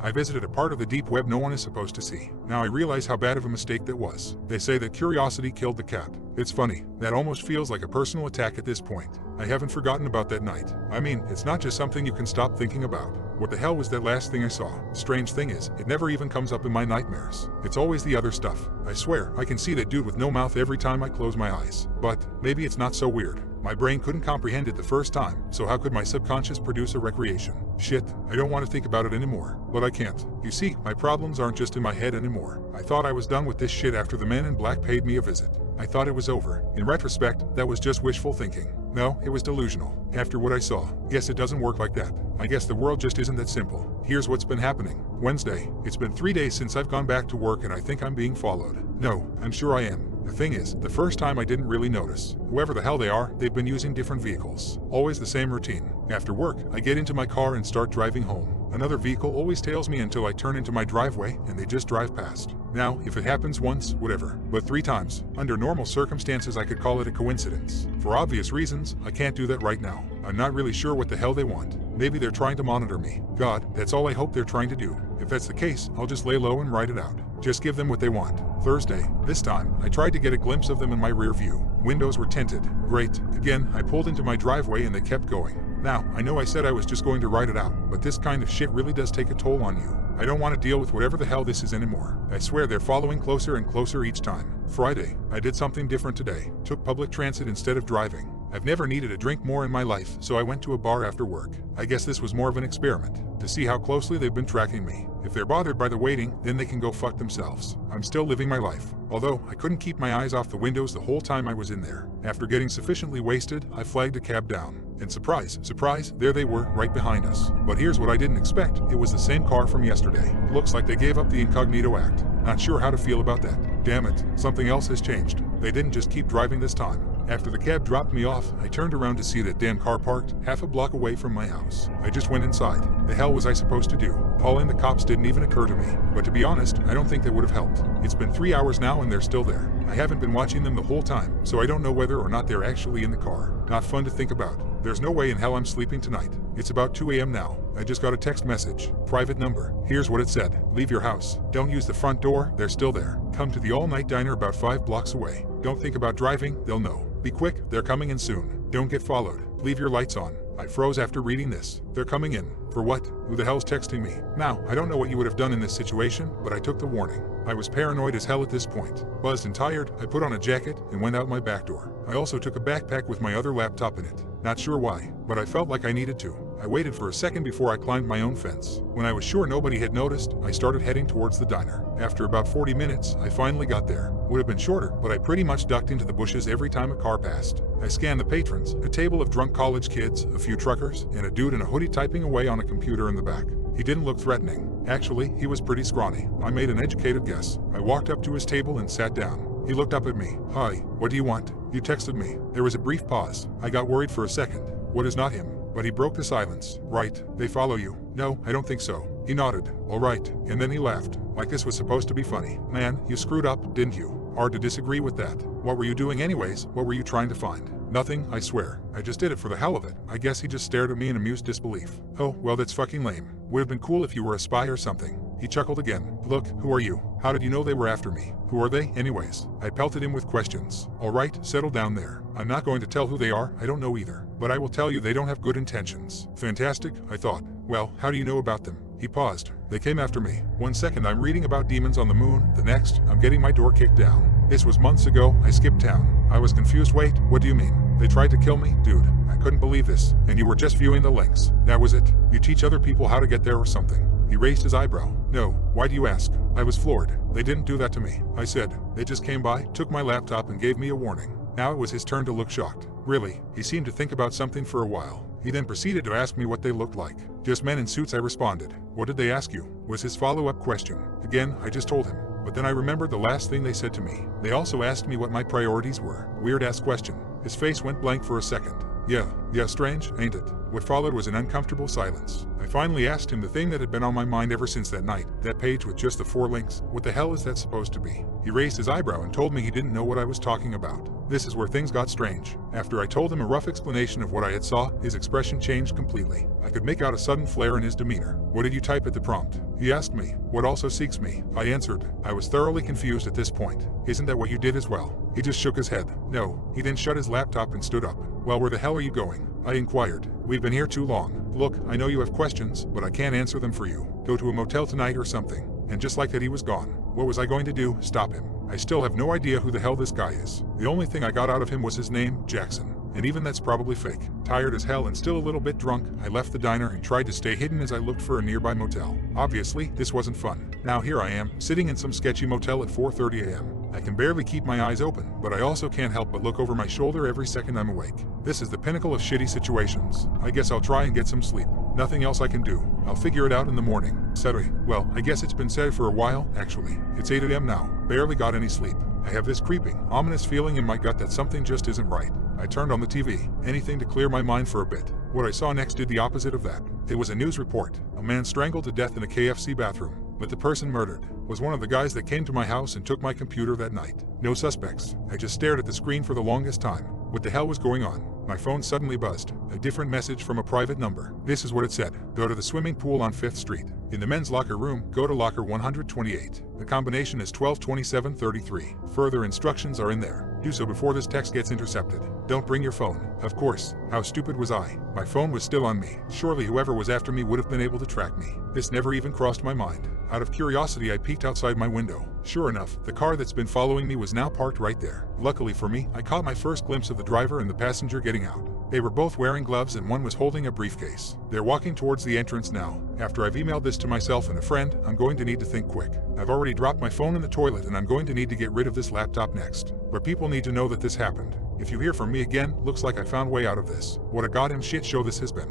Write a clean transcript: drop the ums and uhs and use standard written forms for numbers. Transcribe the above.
I visited a part of the deep web no one is supposed to see. Now I realize how bad of a mistake that was. They say that curiosity killed the cat. It's funny, that almost feels like a personal attack at this point. I haven't forgotten about that night. I mean, it's not just something you can stop thinking about. What the hell was that last thing I saw? Strange thing is, it never even comes up in my nightmares. It's always the other stuff. I swear, I can see that dude with no mouth every time I close my eyes. But maybe it's not so weird. My brain couldn't comprehend it the first time, so how could my subconscious produce a recreation? Shit, I don't want to think about it anymore. But I can't. You see, my problems aren't just in my head anymore. I thought I was done with this shit after the man in black paid me a visit. I thought it was over. In retrospect, that was just wishful thinking. No, it was delusional. After what I saw, guess it doesn't work like that. I guess the world just isn't that simple. Here's what's been happening. Wednesday. It's been 3 days since I've gone back to work and I think I'm being followed. No, I'm sure I am. The thing is, the first time I didn't really notice. Whoever the hell they are, they've been using different vehicles. Always the same routine. After work, I get into my car and start driving home. Another vehicle always tails me until I turn into my driveway and they just drive past. Now, if it happens once, whatever. But 3 times, under normal circumstances I could call it a coincidence. For obvious reasons, I can't do that right now. I'm not really sure what the hell they want. Maybe they're trying to monitor me. God, that's all I hope they're trying to do. If that's the case, I'll just lay low and ride it out. Just give them what they want. Thursday. This time, I tried to get a glimpse of them in my rear view. Windows were tinted. Great. Again, I pulled into my driveway and they kept going. Now, I know I said I was just going to ride it out, but this kind of shit really does take a toll on you. I don't want to deal with whatever the hell this is anymore. I swear they're following closer and closer each time. Friday. I did something different today. Took public transit instead of driving. I've never needed a drink more in my life, so I went to a bar after work. I guess this was more of an experiment, to see how closely they've been tracking me. If they're bothered by the waiting, then they can go fuck themselves. I'm still living my life. Although, I couldn't keep my eyes off the windows the whole time I was in there. After getting sufficiently wasted, I flagged a cab down. And surprise, surprise, there they were, right behind us. But here's what I didn't expect. It was the same car from yesterday. Looks like they gave up the incognito act. Not sure how to feel about that. Damn it, something else has changed. They didn't just keep driving this time. After the cab dropped me off, I turned around to see that damn car parked half a block away from my house. I just went inside. The hell was I supposed to do? Calling the cops didn't even occur to me. But to be honest, I don't think that would have helped. It's been 3 hours now and they're still there. I haven't been watching them the whole time, so I don't know whether or not they're actually in the car. Not fun to think about. There's no way in hell I'm sleeping tonight. It's about 2 a.m. now. I just got a text message. Private number. Here's what it said. Leave your house. Don't use the front door. They're still there. Come to the all-night diner about 5 blocks away. Don't think about driving. They'll know. Be quick. They're coming in soon. Don't get followed. Leave your lights on. I froze after reading this. They're coming in. For what? Who the hell's texting me? Now, I don't know what you would have done in this situation, but I took the warning. I was paranoid as hell at this point. Buzzed and tired, I put on a jacket and went out my back door. I also took a backpack with my other laptop in it. Not sure why, but I felt like I needed to. I waited for a second before I climbed my own fence. When I was sure nobody had noticed, I started heading towards the diner. After about 40 minutes, I finally got there. Would have been shorter, but I pretty much ducked into the bushes every time a car passed. I scanned the patrons, a table of drunk college kids, a few truckers, and a dude in a hoodie typing away on a computer in the back. He didn't look threatening. Actually, he was pretty scrawny. I made an educated guess. I walked up to his table and sat down. He looked up at me. Hi, what do you want? You texted me. There was a brief pause. I got worried for a second. What is not him? But he broke the silence. Right, they follow you. No, I don't think so. He nodded. All right. And then he laughed. Like this was supposed to be funny. Man, you screwed up, didn't you? Hard to disagree with that. What were you doing anyways? What were you trying to find? Nothing, I swear. I just did it for the hell of it. I guess he just stared at me in amused disbelief. Oh, well that's fucking lame. Would have been cool if you were a spy or something. He chuckled again. Look, who are you? How did you know they were after me? Who are they, anyways? I pelted him with questions. All right, settle down there. I'm not going to tell who they are, I don't know either. But I will tell you they don't have good intentions. Fantastic, I thought. Well, how do you know about them? He paused. They came after me. 1 second I'm reading about demons on the moon, the next, I'm getting my door kicked down. This was months ago, I skipped town. I was confused. Wait, what do you mean? They tried to kill me? Dude, I couldn't believe this. And you were just viewing the links. That was it? You teach other people how to get there or something? He raised his eyebrow. No, why do you ask? I was floored. They didn't do that to me. I said. They just came by, took my laptop and gave me a warning. Now it was his turn to look shocked. Really, he seemed to think about something for a while. He then proceeded to ask me what they looked like. Just men in suits, I responded. What did they ask you? Was his follow-up question. Again, I just told him. But then I remembered the last thing they said to me. They also asked me what my priorities were. Weird-ass question. His face went blank for a second. Yeah, strange, ain't it? What followed was an uncomfortable silence. I finally asked him the thing that had been on my mind ever since that night, that page with just the 4 links. What the hell is that supposed to be? He raised his eyebrow and told me he didn't know what I was talking about. This is where things got strange. After I told him a rough explanation of what I had saw, his expression changed completely. I could make out a sudden flare in his demeanor. What did you type at the prompt? He asked me. What also seeks me? I answered. I was thoroughly confused at this point. Isn't that what you did as well? He just shook his head. No. He then shut his laptop and stood up. Well, where the hell are you going? I inquired. We've been here too long. Look, I know you have questions, but I can't answer them for you. Go to a motel tonight or something. And just like that, he was gone. What was I going to do? Stop him? I still have no idea who the hell this guy is. The only thing I got out of him was his name, Jackson. And even that's probably fake. Tired as hell and still a little bit drunk, I left the diner and tried to stay hidden as I looked for a nearby motel. Obviously, this wasn't fun. Now here I am, sitting in some sketchy motel at 4:30 a.m. I can barely keep my eyes open, but I also can't help but look over my shoulder every second I'm awake. This is the pinnacle of shitty situations. I guess I'll try and get some sleep. Nothing else I can do. I'll figure it out in the morning. Storie. Well, I guess it's been said for a while, actually. It's 8 a.m. now. Barely got any sleep. I have this creeping, ominous feeling in my gut that something just isn't right. I turned on the TV, anything to clear my mind for a bit. What I saw next did the opposite of that. It was a news report. A man strangled to death in a KFC bathroom. But the person murdered was one of the guys that came to my house and took my computer that night. No suspects. I just stared at the screen for the longest time. What the hell was going on? My phone suddenly buzzed. A different message from a private number. This is what it said. Go to the swimming pool on 5th Street. In the men's locker room, go to locker 128. The combination is 122733. Further instructions are in there. Do so before this text gets intercepted. Don't bring your phone. Of course. How stupid was I? My phone was still on me. Surely whoever was after me would have been able to track me. This never even crossed my mind. Out of curiosity, I peeked outside my window. Sure enough, the car that's been following me was now parked right there. Luckily for me, I caught my first glimpse of the driver and the passenger getting out. They were both wearing gloves and one was holding a briefcase. They're walking towards the entrance now. After I've emailed this to myself and a friend, I'm going to need to think quick. I've already dropped my phone in the toilet and I'm going to need to get rid of this laptop next. But people need to know that this happened. If you hear from me again, looks like I found a way out of this. What a goddamn shit show this has been.